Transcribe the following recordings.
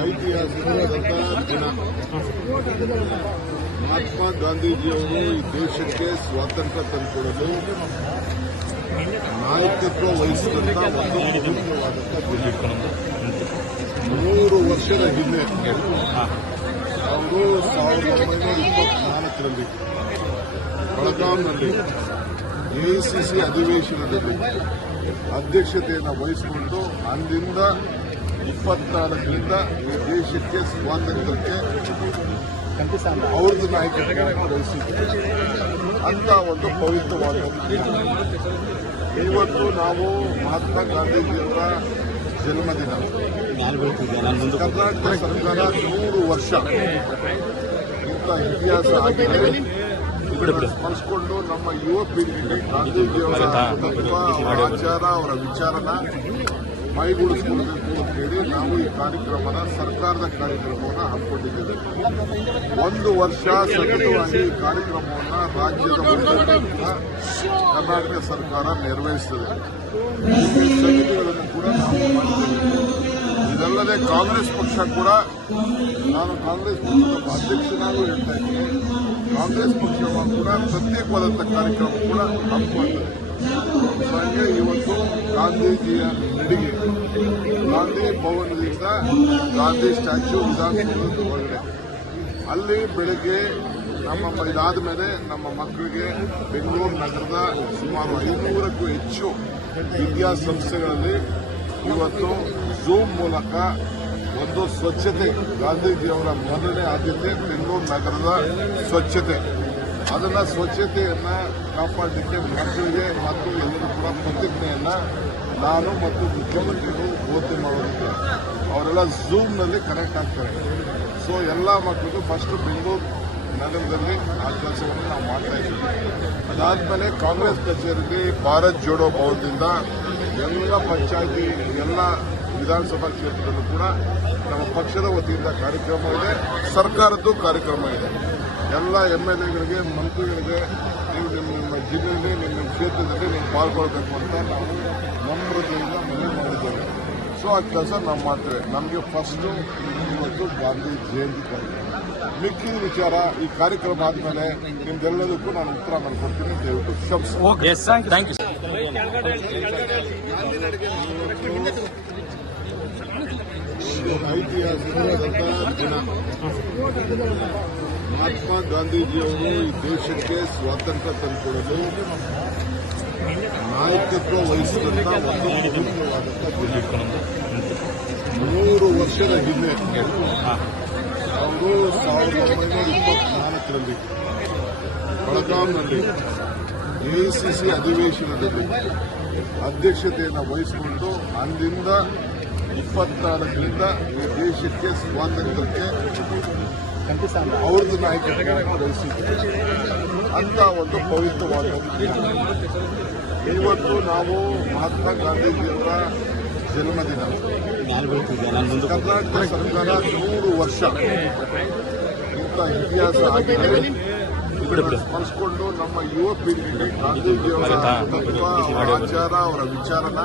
ಐತಿಹಾಸಿಕವಾದಂತಹ ದಿನ ಮಹಾತ್ಮ ಗಾಂಧೀಜಿಯವರು ಈ ದೇಶಕ್ಕೆ ಸ್ವಾತಂತ್ರ್ಯ ತಂದುಕೊಡಲು ನಾಯಕತ್ವ ವಹಿಸಿದಂತ ಒಂದು ಪ್ರಮುಖವಾದಂತಹ ದಿನ ಮೂರು ವರ್ಷದ ಹಿಂದೆ ಅವರು ಸಾವಿರದ ಒಂಬೈನೂರ ಇಪ್ಪತ್ನಾಲ್ಕರಲ್ಲಿ ಬೆಳಗಾಂನಲ್ಲಿ ಎಐಸಿಸಿ ಅಧಿವೇಶನದಲ್ಲಿ ಅಧ್ಯಕ್ಷತೆಯನ್ನು ವಹಿಸಿಕೊಂಡು ಅಂದಿಂದ ಇಪ್ಪತ್ನಾಲ್ಕರಿಂದ ಈ ದೇಶಕ್ಕೆ ಸ್ವಾತಂತ್ರ್ಯಕ್ಕೆ ಅವ್ರದ್ದು ನಾಯಕತ್ವವನ್ನು ವಹಿಸಿದ್ರು ಅಂತ ಒಂದು ಪವಿತ್ರವಾದ ಇವತ್ತು ನಾವು ಮಹಾತ್ಮ ಗಾಂಧೀಜಿಯವರ ಜನ್ಮದಿನ. ಕರ್ನಾಟಕ ಸರ್ಕಾರ ನೂರು ವರ್ಷ ಇಂಥ ಇತಿಹಾಸ ಆಗಿದೆ. ಸ್ಮರಿಸಿಕೊಂಡು ನಮ್ಮ ಯುವ ಪೀಳಿಗೆಗೆ ಗಾಂಧೀಜಿಯವರ ಆಚಾರ ಅವರ ವಿಚಾರನ ಮೈಗೂಡಿಸ್ಕೊಳ್ಬೇಕು ಅಂತ ಹೇಳಿ ನಾವು ಈ ಕಾರ್ಯಕ್ರಮನ ಸರ್ಕಾರದ ಕಾರ್ಯಕ್ರಮವನ್ನು ಹಮ್ಮಿಕೊಂಡಿದ್ದೇವೆ. ಒಂದು ವರ್ಷ ಸತತವಾಗಿ ಈ ಕಾರ್ಯಕ್ರಮವನ್ನು ರಾಜ್ಯದ ಕರ್ನಾಟಕ ಸರ್ಕಾರ ಸಮಿತಿಗಳನ್ನು ಕೂಡ ನಾವು ಇದಲ್ಲದೆ ಕಾಂಗ್ರೆಸ್ ಪಕ್ಷ ಕೂಡ ನಾನು ಕಾಂಗ್ರೆಸ್ ಪಕ್ಷದ ಅಧ್ಯಕ್ಷನಾಗೂ ಹೇಳ್ತಾ ಇದ್ದೀನಿ. ಕಾಂಗ್ರೆಸ್ ಪಕ್ಷ ಕೂಡ ಪ್ರತ್ಯೇಕವಾದಂಥ ಕಾರ್ಯಕ್ರಮ ಕೂಡ ಹಮ್ಮಿಕೊಂಡಿದೆ ಇವತ್ತು ಗಾಂಧೀಜಿಯ ನಡಿಗೆ, ಗಾಂಧಿ ಭವನದಿಂದ ಗಾಂಧಿ ಸ್ಟ್ಯಾಚ್ಯೂ ವಿಧಾನಸೌಧದ ಒಳಗಡೆ ಅಲ್ಲಿ ಬೆಳಿಗ್ಗೆ ನಮ್ಮ ಇದಾದ ಮೇಲೆ ನಮ್ಮ ಮಕ್ಕಳಿಗೆ ಬೆಂಗಳೂರು ನಗರದ ಸುಮಾರು ಐನೂರಕ್ಕೂ ಹೆಚ್ಚು ವಿದ್ಯಾಸಂಸ್ಥೆಗಳಲ್ಲಿ ಇವತ್ತು ಝೂಮ್ ಮೂಲಕ ಒಂದು ಸ್ವಚ್ಛತೆ ಗಾಂಧೀಜಿಯವರ ಮೊದಲನೇ ಆದ್ಯತೆ ಬೆಂಗಳೂರು ನಗರದ ಸ್ವಚ್ಛತೆ. ಅದನ್ನು ಸ್ವಚ್ಛತೆಯನ್ನು ಕಾಪಾಡಲಿಕ್ಕೆ ಮಕ್ಕಳಿಗೆ ಮತ್ತು ಎಲ್ಲರೂ ಕೂಡ ಪ್ರತಿಜ್ಞೆಯನ್ನು ನಾನು ಮತ್ತು ಮುಖ್ಯಮಂತ್ರಿಗಳು ಬೋಧನೆ ಮಾಡೋದಕ್ಕೆ. ಅವರೆಲ್ಲ ಝೂಮ್ನಲ್ಲಿ ಕನೆಕ್ಟ್ ಆಗ್ತಾರೆ. ಸೊ ಎಲ್ಲ ಮಕ್ಕಳಿಗೂ ಫಸ್ಟ್ ಬೆಂಗಳೂರು ನಗರದಲ್ಲಿ ಆ ಕೆಲಸವನ್ನು ನಾವು ಮಾಡ್ತಾ ಇದ್ದೀವಿ. ಅದಾದಮೇಲೆ ಕಾಂಗ್ರೆಸ್ ಕಚೇರಿಗೆ ಭಾರತ್ ಜೋಡೋ ಭವನದಿಂದ ಎಲ್ಲ ಪಂಚಾಯತಿ, ಎಲ್ಲ ವಿಧಾನಸಭಾ ಕ್ಷೇತ್ರದಲ್ಲೂ ಕೂಡ ನಮ್ಮ ಪಕ್ಷದ ವತಿಯಿಂದ ಕಾರ್ಯಕ್ರಮ ಇದೆ ಸರ್ಕಾರದ್ದು ಕಾರ್ಯಕ್ರಮ ಇದೆ. ಎಲ್ಲ ಎಂ ಎಲ್ ಎಗಳಿಗೆ ಮಂತ್ರಿಗಳಿಗೆ ನೀವು ನಿಮ್ಮ ಜಿಲ್ಲೆಯಲ್ಲಿ ನಿಮ್ಮ ಕ್ಷೇತ್ರದಲ್ಲಿ ನೀವು ಪಾಲ್ಗೊಳ್ಬೇಕು ಅಂತ ನಾವು ನಮ್ರತೆಯಿಂದ ಮನವಿ ಮಾಡಿದ್ದೇವೆ. ಸೊ ಆ ಕೆಲಸ ನಾವು ಮಾಡ್ತೇವೆ. ನಮಗೆ ಫಸ್ಟು ಇವತ್ತು ಗಾಂಧಿ ಜಯಂತಿ ಕಾರ್ಯಕ್ರಮ. ಮಿಕ್ಕಿದ ವಿಚಾರ ಈ ಕಾರ್ಯಕ್ರಮ ಆದಮೇಲೆ ನಿಮ್ಗೆಲ್ಲದಕ್ಕೂ ನಾನು ಉತ್ತರ ಮಾಡಿಕೊಡ್ತೀನಿ. ದಯವಿಟ್ಟು ಕ್ಷಮಿಸಿ. ಮಹಾತ್ಮ ಗಾಂಧೀಜಿಯವರು ಈ ದೇಶಕ್ಕೆ ಸ್ವಾತಂತ್ರ್ಯ ತಂದುಕೊಡಲು ನಾಯಕತ್ವ ವಹಿಸಿದಂಥ ಒಂದು ಪ್ರಮುಖವಾದಂತಹ ನೂರು ವರ್ಷದ ಹಿಂದೆ ಅವರು ಸಾವಿರದ ಒಂಬೈನೂರ ಇಪ್ಪತ್ನಾಲ್ಕರಲ್ಲಿ ಬೆಳಗಾಂನಲ್ಲಿ ಎಐಸಿಸಿ ಅಧಿವೇಶನದಲ್ಲಿ ಅಧ್ಯಕ್ಷತೆಯನ್ನು ವಹಿಸಿಕೊಂಡು ಅಂದಿಂದ ಇಪ್ಪತ್ನಾಲ್ಕರಿಂದ ಈ ದೇಶಕ್ಕೆ ಸ್ವಾತಂತ್ರ್ಯಕ್ಕೆ ಅವ್ರದ್ದು ವಹಿಸಿದ್ರು ಅಂತ ಒಂದು ಪವಿತ್ರವಾದ ಇವತ್ತು ನಾವು ಮಹಾತ್ಮ ಗಾಂಧೀಜಿಯವರ ಜನ್ಮದಿನ. ಕರ್ನಾಟಕ ಸರ್ಕಾರ ನೂರು ವರ್ಷ ಇಂಥ ಇತಿಹಾಸ ಆಗಿದೆ. ಸ್ಮರಿಸಿಕೊಂಡು ನಮ್ಮ ಯುವ ಪೀಳಿಗೆಗೆ ಗಾಂಧೀಜಿಯವರ ತತ್ವ ಆಚಾರ, ಅವರ ವಿಚಾರನ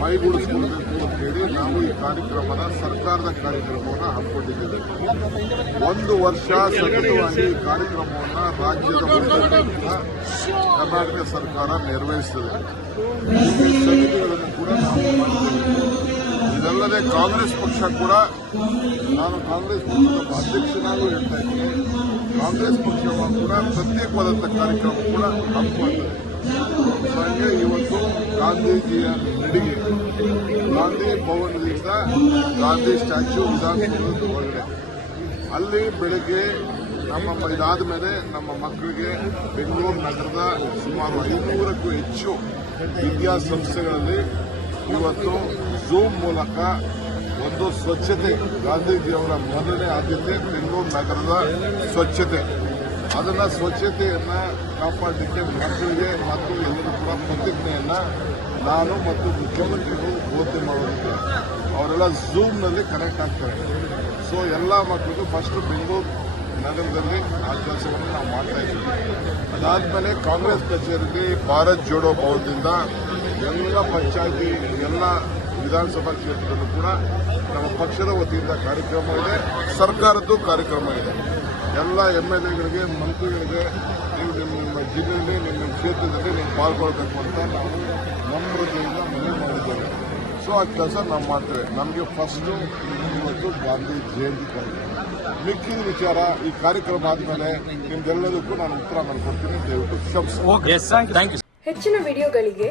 ಮೈಗೂಡಿಸ್ಕೊಳ್ಬೇಕು ಅಂತೇಳಿ ನಾವು ಈ ಕಾರ್ಯಕ್ರಮದ ಸರ್ಕಾರದ ಕಾರ್ಯಕ್ರಮವನ್ನು ಹಮ್ಮಿಕೊಂಡಿದ್ದೇವೆ ಒಂದು ವರ್ಷ ಸತತವಾಗಿ ಈ ಕಾರ್ಯಕ್ರಮವನ್ನು ರಾಜ್ಯದ ಮುಖ್ಯಮಂತ್ರಿಗಳ ಕರ್ನಾಟಕ ಸರ್ಕಾರ ನಿರ್ವಹಿಸುತ್ತದೆ ಈ ಸಮಿತಿಗಳನ್ನು ಕೂಡ ನಾವು ಇದಲ್ಲದೆ ಕಾಂಗ್ರೆಸ್ ಪಕ್ಷ ಕೂಡ ನಾನು ಕಾಂಗ್ರೆಸ್ ಪಕ್ಷದ ಅಧ್ಯಕ್ಷನಾಗೂ ಹೇಳ್ತಾ ಇದ್ದೀನಿ. ಕಾಂಗ್ರೆಸ್ ಪಕ್ಷವನ್ನು ಕೂಡ ಪ್ರತ್ಯೇಕವಾದಂಥ ಕಾರ್ಯಕ್ರಮ ಕೂಡ ಹಮ್ಮಿಕೊಳ್ತದೆ ಸೊ ಹಾಗೆ ಇವತ್ತು ಗಾಂಧೀಜಿಯ ನಡಿಗೆ, ಗಾಂಧಿ ಭವನದಿಂದ ಗಾಂಧಿ ಸ್ಟ್ಯಾಚ್ಯೂ ವಿಧಾನಸೌಧದ ಒಳಗಡೆ ಅಲ್ಲಿ ಬೆಳಗ್ಗೆ ನಮ್ಮ ಇದಾದ ಮೇಲೆ ನಮ್ಮ ಮಕ್ಕಳಿಗೆ ಬೆಂಗಳೂರು ನಗರದ ಸುಮಾರು ಐನೂರಕ್ಕೂ ಹೆಚ್ಚು ವಿದ್ಯಾಸಂಸ್ಥೆಗಳಲ್ಲಿ ಇವತ್ತು ಝೂಮ್ ಮೂಲಕ ಒಂದು ಸ್ವಚ್ಛತೆ ಗಾಂಧೀಜಿ ಅವರ ಮೊದಲನೇ ಆದ್ಯತೆ ಬೆಂಗಳೂರು ನಗರದ ಸ್ವಚ್ಛತೆ. ಅದನ್ನ ಸ್ವಚ್ಛತೆಯನ್ನ ಕಾಪಾಡಲಿಕ್ಕೆ ಮಕ್ಕಳಿಗೆ ಮತ್ತು ಎಲ್ಲರೂ ಕೂಡ ಪ್ರತಿಜ್ಞೆಯನ್ನು ನಾನು ಮತ್ತು ಮುಖ್ಯಮಂತ್ರಿಗಳು ಬೋಧನೆ ಮಾಡೋದಕ್ಕೆ. ಅವರೆಲ್ಲ ಝೂಮ್ನಲ್ಲಿ ಕನೆಕ್ಟ್ ಆಗ್ತಾರೆ. ಸೊ ಎಲ್ಲ ಮಕ್ಕಳಿಗೂ ಫಸ್ಟ್ ಬೆಂಗಳೂರು ನಗರದಲ್ಲಿ ಆ ಕೆಲಸವನ್ನು ನಾವು ಮಾಡ್ತಾ ಇದ್ದೀವಿ. ಅದಾದ್ಮೇಲೆ ಕಾಂಗ್ರೆಸ್ ಕಚೇರಿಗೆ ಭಾರತ್ ಜೋಡೋ ಭವನದಿಂದ ಎಲ್ಲ ಪಂಚಾಯತಿ ಎಲ್ಲ ವಿಧಾನಸಭಾ ಕ್ಷೇತ್ರದಲ್ಲೂ ಕೂಡ ನಮ್ಮ ಪಕ್ಷದ ವತಿಯಿಂದ ಕಾರ್ಯಕ್ರಮ ಇದೆ ಸರ್ಕಾರದ್ದು ಕಾರ್ಯಕ್ರಮ ಇದೆ. ಎಲ್ಲ ಎಂ ಎಲ್ ಎಗಳಿಗೆ ಮಂತ್ರಿಗಳಿಗೆ ನೀವು ನಿಮ್ಮ ಜಿಲ್ಲೆಯಲ್ಲಿ ನಿಮ್ಮ ಕ್ಷೇತ್ರದಲ್ಲಿ ನೀವು ಪಾಲ್ಗೊಳ್ಬೇಕು ಅಂತ ನಾವು ನಮ್ರತೆಯಿಂದ ಮನವಿ ಮಾಡಿದ್ದೇವೆ. ಸೊ ಆ ಕೆಲಸ ನಾವು ಮಾಡ್ತೇವೆ. ನಮಗೆ ಫಸ್ಟು ಇವತ್ತು ಗಾಂಧಿ ಜಯಂತಿ ಕಾರ್ಯಕ್ರಮ. ಮಿಕ್ಕಿದ ವಿಚಾರ ಈ ಕಾರ್ಯಕ್ರಮ ಆದಮೇಲೆ ನಿಮ್ಗೆಲ್ಲದಕ್ಕೂ ನಾನು ಉತ್ತರ ಮಾಡ್ಕೊಡ್ತೀನಿ. ದಯವಿಟ್ಟು ಕ್ಷಮಿಸಿ. ಎಸ್ ಥ್ಯಾಂಕ್ ಯು ಹೆಚ್ಚಿನ ವಿಡಿಯೋಗಳಿಗೆ